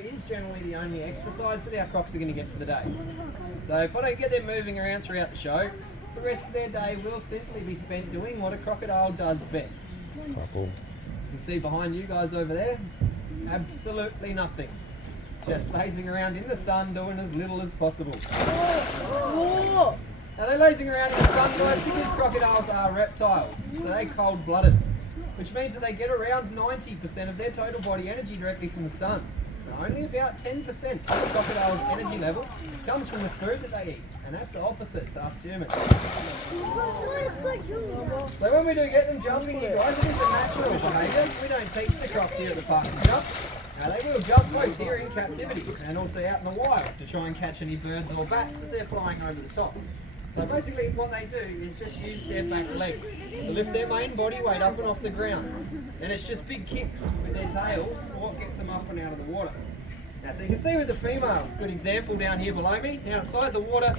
is generally the only exercise that our crocs are going to get for the day. So if I don't get them moving around throughout the show, the rest of their day will simply be spent doing what a crocodile does best. You can see behind you guys over there, absolutely nothing. Just lazing around in the sun doing as little as possible. Now they're lazing around in the sun, guys, because crocodiles are reptiles, so they're cold-blooded, which means that they get around 90% of their total body energy directly from the sun. Now, only about 10% of the crocodile's energy level comes from the food that they eat, and that's the opposite to us humans. So when we do get them jumping, you guys, it is a natural behaviour. We don't teach the crocs here at the park to jump. Now they will jump both here in captivity and also out in the wild to try and catch any birds or bats that they're flying over the top. So basically what they do is just use their back legs to lift their main body weight up and off the ground. Then it's just big kicks with their tails what gets them up and out of the water. Now so you can see with the female, good example down here below me, outside the water,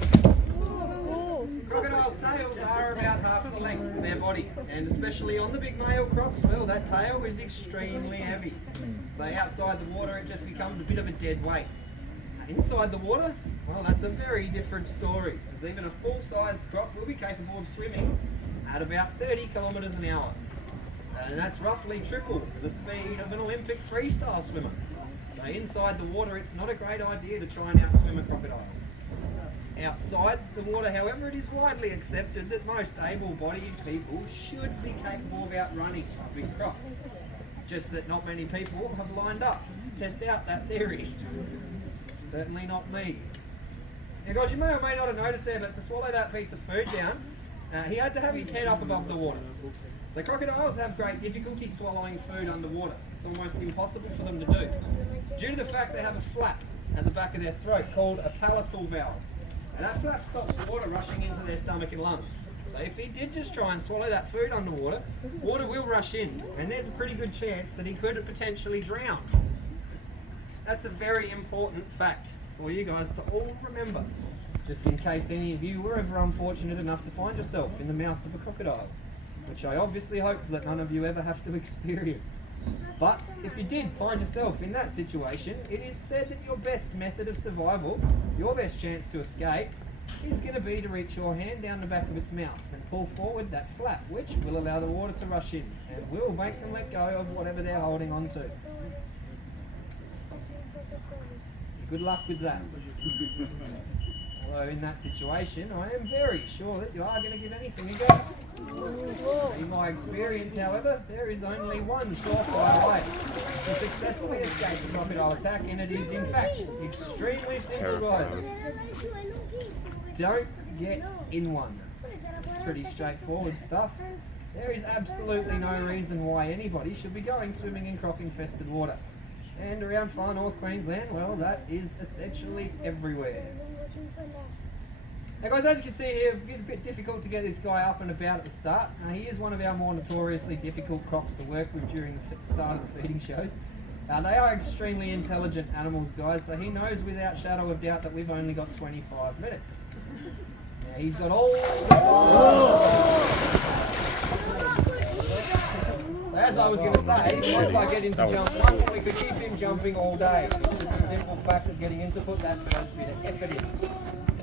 crocodiles' tails are about half the length of their body, and especially on the big male crocs, well, that tail is extremely heavy. So outside the water it just becomes a bit of a dead weight. Inside the water, well, that's a very different story, because even a full-sized croc will be capable of swimming at about 30 kilometres an hour. And that's roughly triple the speed of an Olympic freestyle swimmer. So inside the water, it's not a great idea to try and outswim a crocodile. Outside the water, however, it is widely accepted that most able-bodied people should be capable of outrunning a big croc. Just that not many people have lined up to test out that theory. Certainly not me. Now guys, you may or may not have noticed there, but to swallow that piece of food down, he had to have his head up above the water. The crocodiles have great difficulty swallowing food underwater. It's almost impossible for them to do, due to the fact they have a flap at the back of their throat called a palatal valve. And that flap stops water rushing into their stomach and lungs. So if he did just try and swallow that food underwater, water will rush in, and there's a pretty good chance that he could potentially drown. That's a very important fact for you guys to all remember, just in case any of you were ever unfortunate enough to find yourself in the mouth of a crocodile, which I obviously hope that none of you ever have to experience. But if you did find yourself in that situation, it is said that your best method of survival, your best chance to escape, is going to be to reach your hand down the back of its mouth and pull forward that flap, which will allow the water to rush in and will make them let go of whatever they're holding on to. Good luck with that. Although in that situation, I am very sure that you are going to give anything a go. In my experience, however, there is only one surefire way to successfully escape a crocodile attack, and it is in fact extremely simple, guys. Don't get in one. Pretty straightforward stuff. There is absolutely no reason why anybody should be going swimming in croc-infested water. And around far north Queensland, well, that is essentially everywhere. Now guys, as you can see here, it's a bit difficult to get this guy up and about at the start. He is one of our more notoriously difficult crocs to work with during the start of the feeding shows. They are extremely intelligent animals, guys, so he knows without shadow of doubt that we've only got 25 minutes. Now he's got all So as I was going to say, once I get him to jump once, we could keep him jumping all day. It's just a simple fact of getting him to put that first bit of effort in.